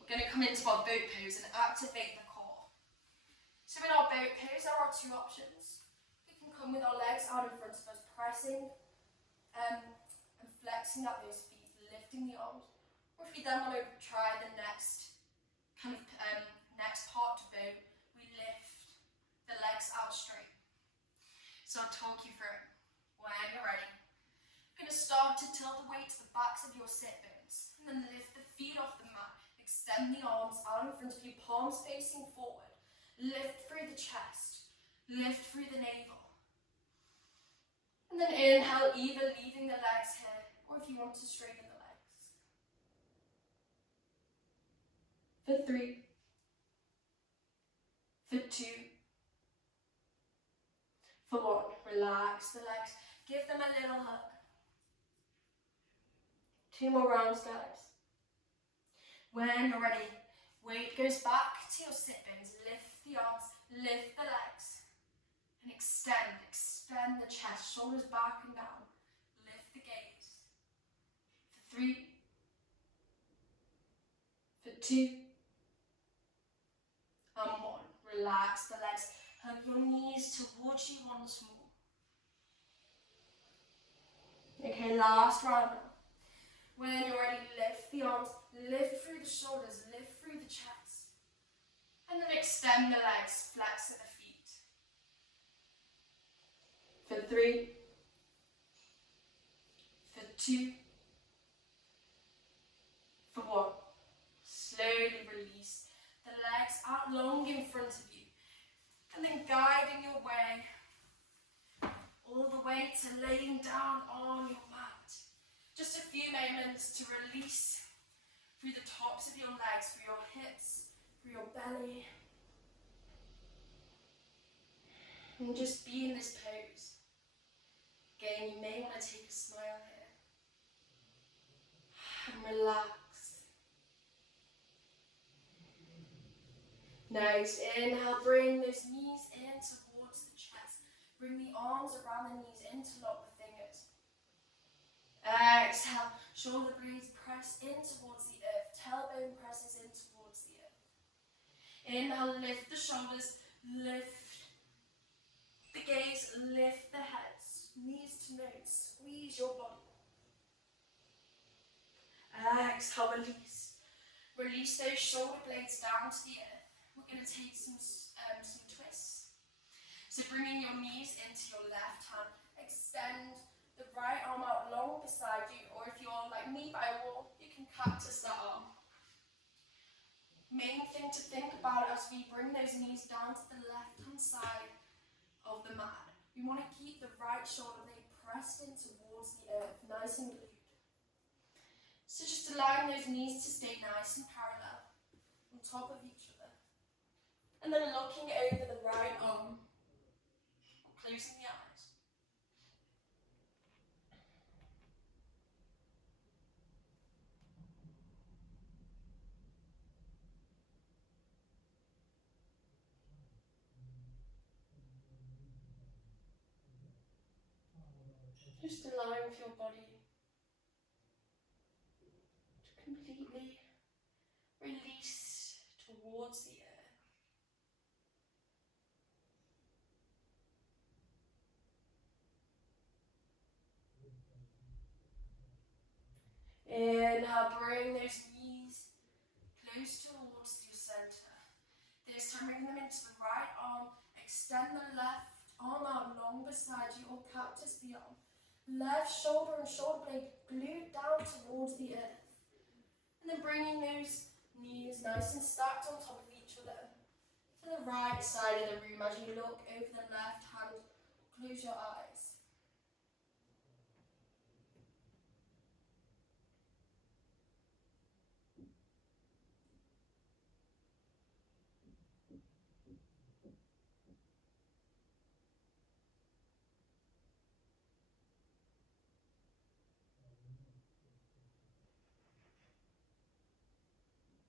We're going to come into our boat pose and activate the core. So in our boat pose, there are two options. We can come with our legs out in front of us, pressing and flexing at those feet, lifting the arms. Or if we then want to try the next next part to boat, we lift the legs out straight. So I'll talk you through it. When you're ready, you're going to start to tilt the weight to the backs of your sit bones, and then lift the feet off the mat. Extend the arms out in front of you, palms facing forward. Lift through the chest, lift through the navel. And then inhale, either leaving the legs here, or if you want to straighten the legs. For 3, for 2, for 1. Relax the legs, give them a little hug. 2 more rounds, guys. When you're ready, weight goes back to your sit bones. Lift the arms, lift the legs, and extend the chest, shoulders back and down. Lift the gaze. For 3, for 2, and 1. Relax the legs, hug your knees towards you once more. Okay, last round now. When you're ready, lift the arms, lift through the shoulders, lift through the chest. And then extend the legs, flex at the feet. For 3, for 2, for 1. Slowly release the legs out long in front of you. And then guiding your way all the way to laying down on your mat. Just a few moments to release through the tops of your legs, through your hips, through your belly. And just be in this pose. Again, you may want to take a smile here. And relax. Nice. Inhale, bring those knees in towards the chest. Bring the arms around the knees, interlock the fingers. Exhale, shoulder blades press in towards the earth. Tailbone presses in towards the earth. Inhale, lift the shoulders, lift the gaze, lift the heads, knees to nose, squeeze your body. Exhale, release. Release those shoulder blades down to the earth. We're going to take some twists. So bringing your knees into your left hand, extend the right arm out long beside you, or if you're like me by a wall, you can cactus that arm. Main thing to think about as we bring those knees down to the left hand side of the mat, we want to keep the right shoulder blade pressed in towards the earth, nice and glued. So just allowing those knees to stay nice and parallel on top of each other. And then looking over the right arm, closing the eyes. Just allowing for your body to completely release towards the earth. Inhale, bring those knees close towards your center. This time bring them into the right arm. Extend the left arm out long beside you, or cactus the arm. Left shoulder and shoulder blade glued down towards the earth. And then bringing those knees nice and stacked on top of each other to the right side of the room as you look over the left hand. Close your eyes.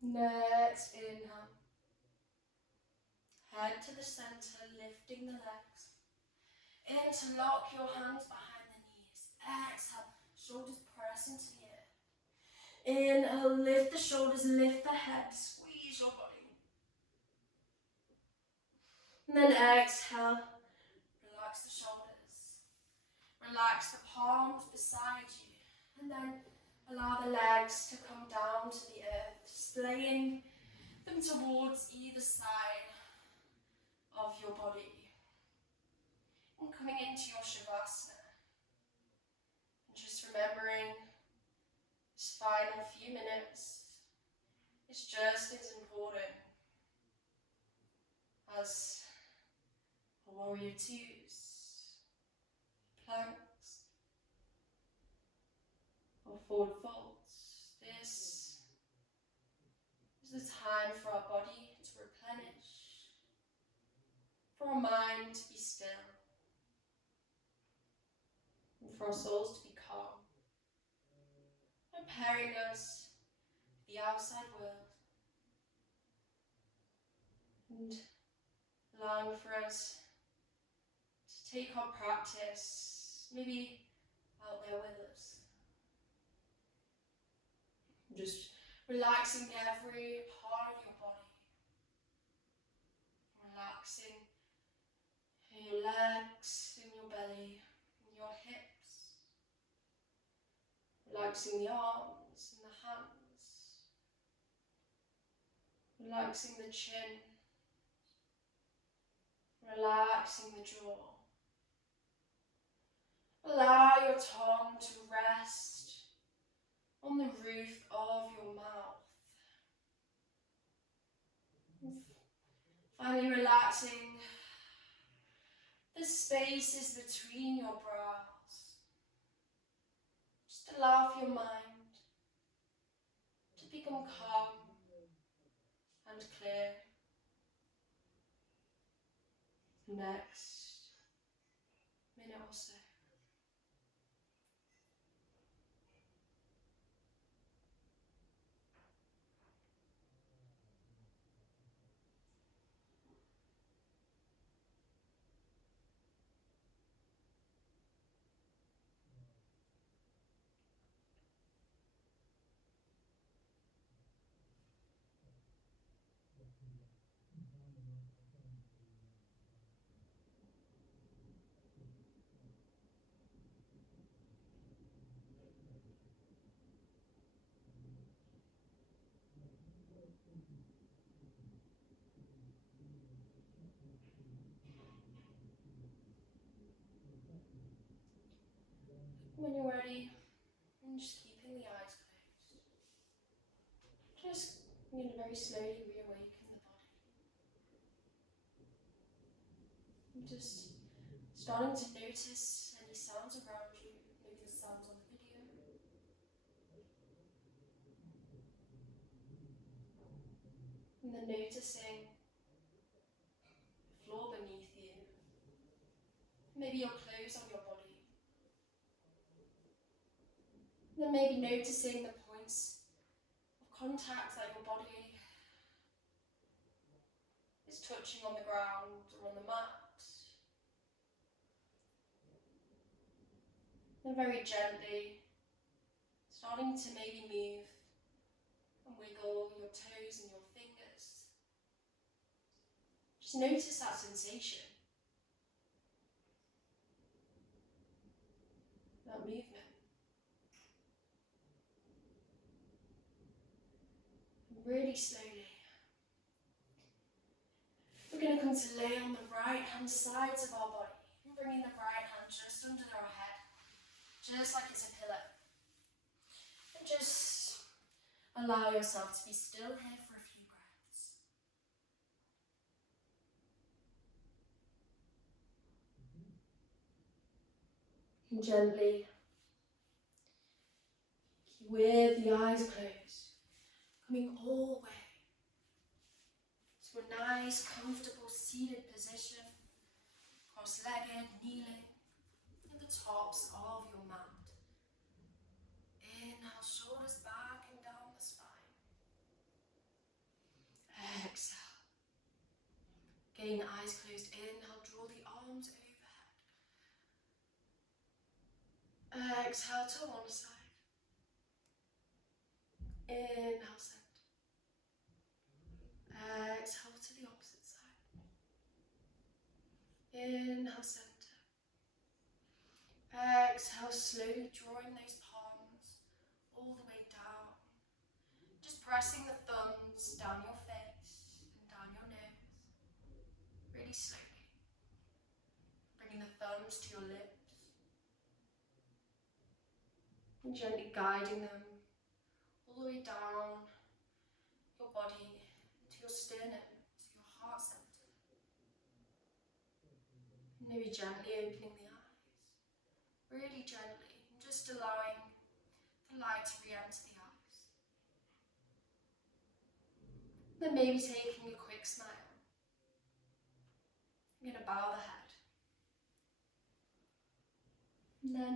Next inhale. Head to the center, lifting the legs. Interlock your hands behind the knees. Exhale, shoulders press into the earth. Inhale, lift the shoulders, lift the head, squeeze your body. And then exhale, relax the shoulders. Relax the palms beside you. And then allow the legs to come down to the earth, displaying them towards either side of your body. And coming into your Shavasana. And just remembering this final few minutes is just as important as a warrior twos, planks, or forward folds. This is the time for our body to replenish, for our mind to be still, and for our souls to be calm, preparing us for the outside world, and allowing for us to take our practice maybe out there with us. Just relaxing every part of your body. Relaxing your legs, in your belly, in your hips. Relaxing the arms and the hands. Relaxing the chin. Relaxing the jaw. Allow your tongue to rest on the roof of your mouth. Finally relaxing the spaces between your brows. Just allow for your mind to become calm and clear. Next minute or so. I'm going to very slowly reawaken the body. I'm just starting to notice any sounds around you, maybe the sounds on the video. And then noticing the floor beneath you. Maybe your clothes on your body. And then maybe noticing the points of contact that your body is touching on the ground or on the mat. And very gently starting to maybe move and wiggle your toes and your fingers. Just notice that sensation, that movement. And really slowly, we're going to come to lay on the right hand sides of our body, and bringing the right hand just under our head, just like it's a pillow. And just allow yourself to be still here for a few breaths. And gently, with the eyes closed, coming all the way to a nice, comfortable seated position, cross-legged, kneeling, at the tops of your mat. Inhale, shoulders back and down the spine. Exhale. Again, eyes closed. Inhale, draw the arms overhead. Exhale to one side. Inhale, center. Exhale to the opposite side. Inhale, center. Exhale, slowly drawing those palms all the way down. Just pressing the thumbs down your face and down your nose. Really slowly. Bringing the thumbs to your lips. And gently guiding them all the way down your body to your sternum, to your heart center. And maybe gently opening the eyes. Really gently. And just allowing the light to re-enter the eyes. Then maybe taking a quick smile. I'm going to bow the head. And then